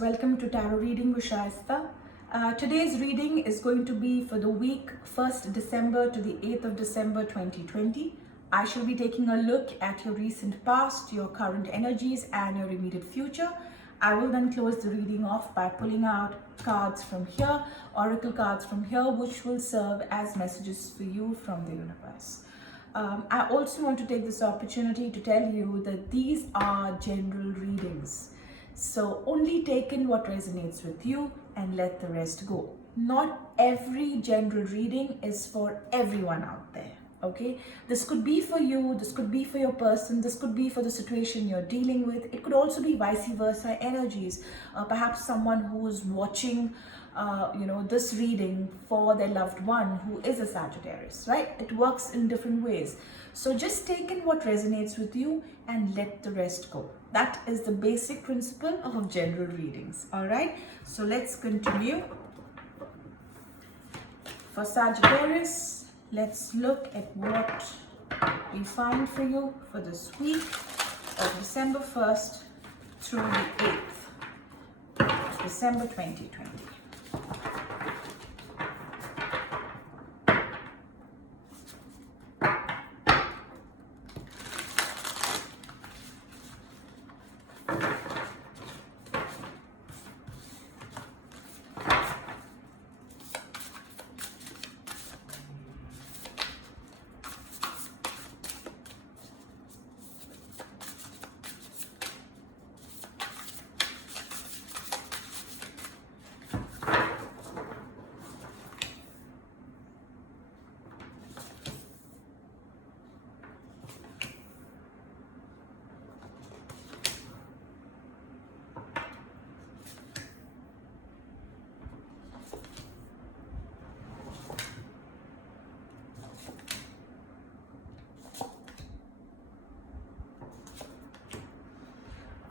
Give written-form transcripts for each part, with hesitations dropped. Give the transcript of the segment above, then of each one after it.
welcome to Tarot Reading with Shaista. Today's reading is going to be for the week 1st December to the 8th of December 2020. I shall be taking a look at your recent past, your current energies and your immediate future. I will then close the reading off by pulling out cards from here, oracle cards from here, which will serve as messages for you from the universe. I also want to take this opportunity to tell you that these are general readings. So only take in what resonates with you and let the rest go. Not every general reading is for everyone out there. Okay, this could be for you, this could be for your person, this could be for the situation you're dealing with. It could also be vice versa energies. Perhaps someone who's watching this reading for their loved one who is a Sagittarius, right? It works in different ways. So just take in what resonates with you and let the rest go. That is the basic principle of general readings. All right, so let's continue. For Sagittarius, let's look at what we find for you for this week of December 1st through the 8th of December 2020.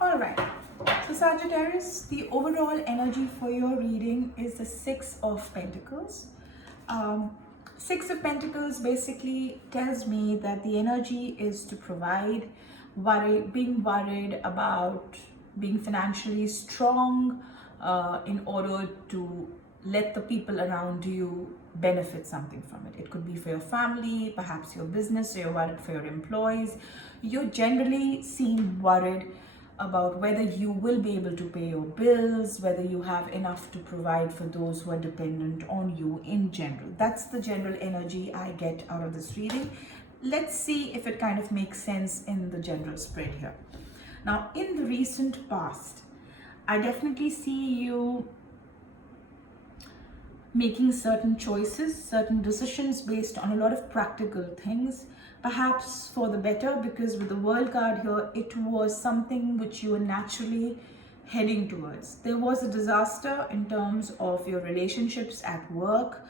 All right, so Sagittarius, the overall energy for your reading is the Six of Pentacles. Six of Pentacles basically tells me that the energy is to provide, being worried about being financially strong in order to let the people around you benefit something from it. It could be for your family, perhaps your business, or you're worried for your employees. You generally seem worried about whether you will be able to pay your bills, whether you have enough to provide for those who are dependent on you in general. That's the general energy I get out of this reading. Let's see if it kind of makes sense in the general spread here. Now, in the recent past, I definitely see you making certain choices, certain decisions based on a lot of practical things, perhaps for the better, because with the World card here, it was something which you were naturally heading towards. There was a disaster in terms of your relationships at work,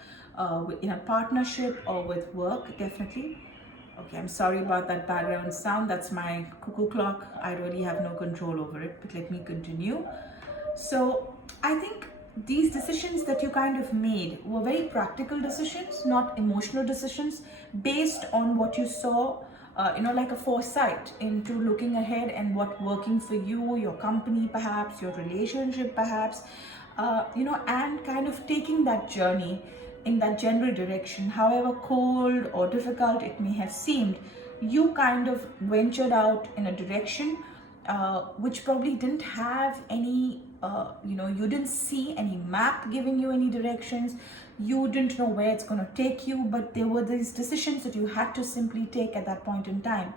in a partnership or with work, definitely. Okay, I'm sorry about that background sound. That's my cuckoo clock. I really have no control over it, but let me continue. So I think these decisions that you kind of made were very practical decisions, not emotional decisions, based on what you saw, like a foresight into looking ahead and what working for you, your company perhaps, your relationship perhaps, and kind of taking that journey in that general direction. However cold or difficult it may have seemed, you kind of ventured out in a direction which probably didn't have any, you didn't see any map giving you any directions. You didn't know where it's going to take you, but there were these decisions that you had to simply take at that point in time.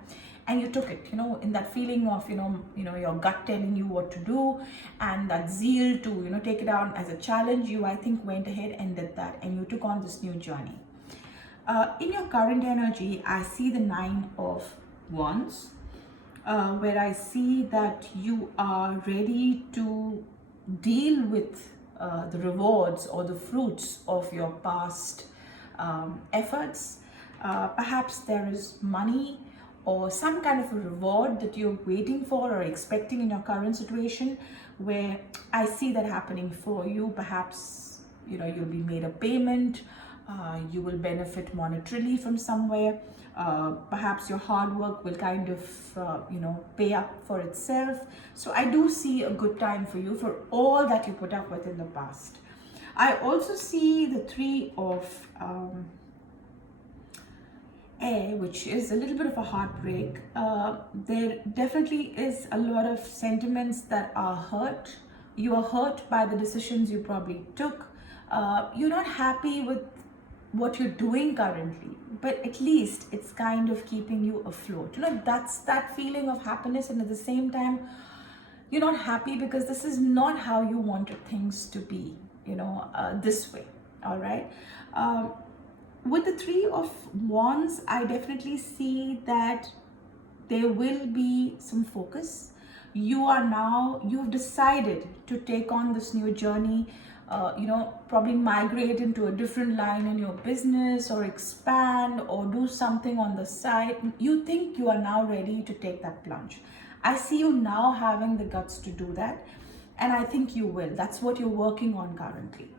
And you took it, in that feeling of, your gut telling you what to do, and that zeal to, take it on as a challenge. You, I think, went ahead and did that, and you took on this new journey. In your current energy, I see the Nine of Wands, where I see that you are ready to deal with the rewards or the fruits of your past efforts. Perhaps there is money or some kind of a reward that you're waiting for or expecting in your current situation, where I see that happening for you. Perhaps you'll be made a payment You will benefit monetarily from somewhere. Perhaps your hard work will kind of, pay up for itself. So I do see a good time for you for all that you put up with in the past. I also see the three of air, which is a little bit of a heartbreak. There definitely is a lot of sentiments that are hurt. You are hurt by the decisions you probably took. You're not happy with what you're doing currently, but at least it's kind of keeping you afloat. That's that feeling of happiness, and at the same time, you're not happy because this is not how you wanted things to be, this way. All right. With the Three of Wands, I definitely see that there will be some focus. You've decided to take on this new journey, probably migrate into a different line in your business or expand or do something on the side. You think you are now ready to take that plunge. I see you now having the guts to do that, and I think you will. That's what you're working on currently.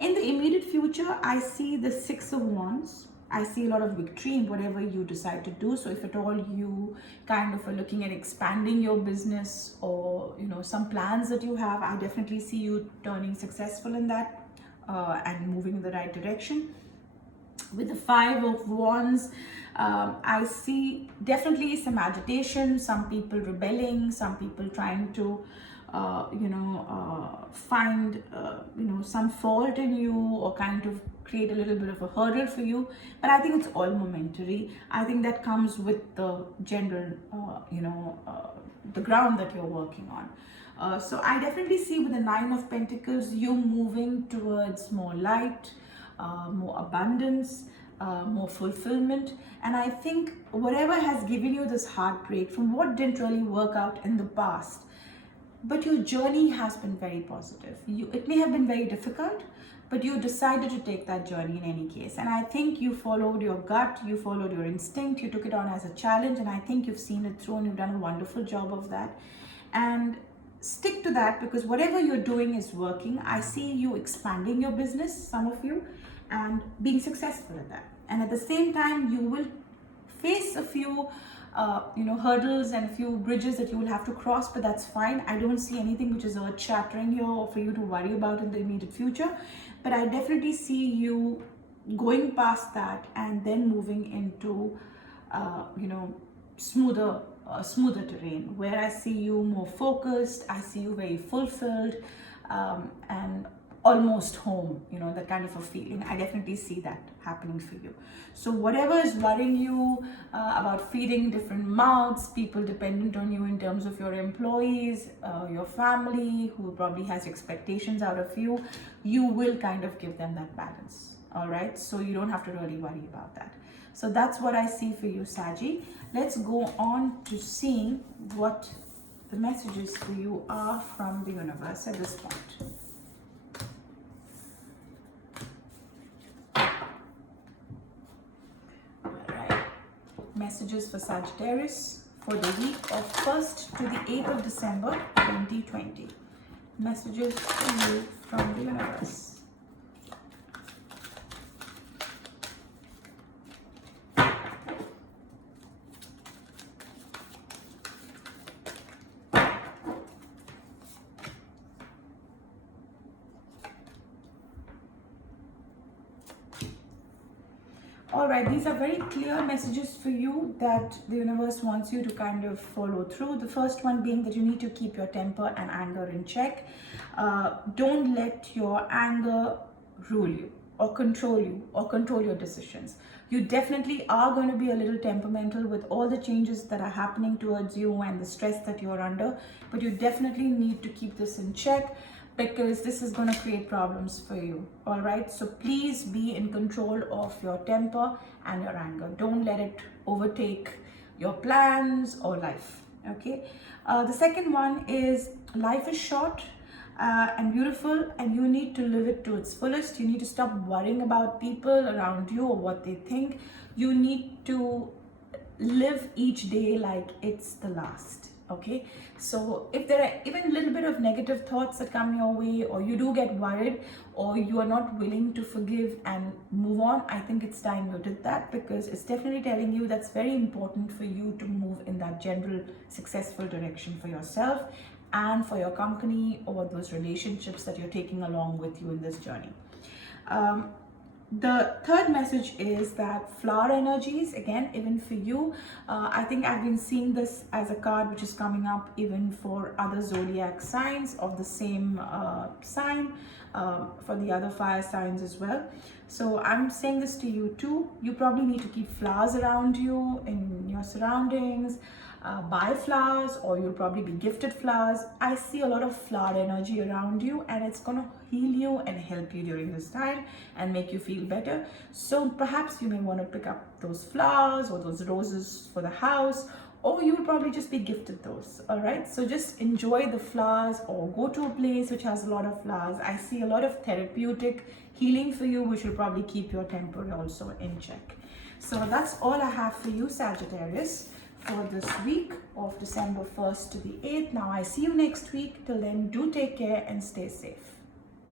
In the immediate future, I see the Six of Wands. I see a lot of victory in whatever you decide to do. So if at all you kind of are looking at expanding your business, or some plans that you have, I definitely see you turning successful in that and moving in the right direction. With the Five of Wands, I see definitely some agitation, some people rebelling, some people trying to find some fault in you, or kind of create a little bit of a hurdle for you. But I think it's all momentary. I think that comes with the general the ground that you're working on. So I definitely see with the Nine of Pentacles, you moving towards more light, more abundance, more fulfillment. And I think whatever has given you this heartbreak from what didn't really work out in the past, but your journey has been very positive. It may have been very difficult, but you decided to take that journey in any case. And I think you followed your gut, you followed your instinct, you took it on as a challenge, and I think you've seen it through and you've done a wonderful job of that. And stick to that, because whatever you're doing is working. I see you expanding your business, some of you, and being successful at that. And at the same time, you will face a few hurdles and a few bridges that you will have to cross, but that's fine. I don't see anything which is earth shattering here or for you to worry about in the immediate future, but I definitely see you going past that and then moving into smoother terrain, where I see you more focused. I see you very fulfilled, and almost home, that kind of a feeling. I definitely see that happening for you. So whatever is worrying you about feeding different mouths, people dependent on you in terms of your employees, your family who probably has expectations out of you, you will kind of give them that balance. All right, so you don't have to really worry about that. So that's what I see for you, Saji. Let's go on to seeing what the messages for you are from the universe at this point. Messages for Sagittarius for the week of 1st to the 8th of December 2020. Messages for you from the universe. All right, these are very clear messages for you that the universe wants you to kind of follow through. The first one being that you need to keep your temper and anger in check. Don't let your anger rule you or control your decisions. You definitely are going to be a little temperamental with all the changes that are happening towards you and the stress that you're under, but you definitely need to keep this in check, because this is going to create problems for you. All right, so please be in control of your temper and your anger. Don't let it overtake your plans or life. Okay, the second one is life is short and beautiful, and you need to live it to its fullest. You need to stop worrying about people around you or what they think. You need to live each day like it's the last. Okay, so if there are even a little bit of negative thoughts that come your way, or you do get worried, or you are not willing to forgive and move on, I think it's time you did that, because it's definitely telling you that's very important for you to move in that general successful direction for yourself and for your company, or those relationships that you're taking along with you in this journey. The third message is that flower energies, again, even for you, I think I've been seeing this as a card which is coming up even for other zodiac signs of the same sign, for the other fire signs as well. So I'm saying this to you too. You probably need to keep flowers around you in your surroundings. Buy flowers, or you'll probably be gifted flowers. I see a lot of flower energy around you, and it's going to heal you and help you during this time and make you feel better. So perhaps you may want to pick up those flowers or those roses for the house, or you will probably just be gifted those. All right, so just enjoy the flowers, or go to a place which has a lot of flowers. I see a lot of therapeutic healing for you, which will probably keep your temper also in check. So that's all I have for you, Sagittarius, for this week of December 1st to the 8th. Now I see you next week. Till then, do take care and stay safe.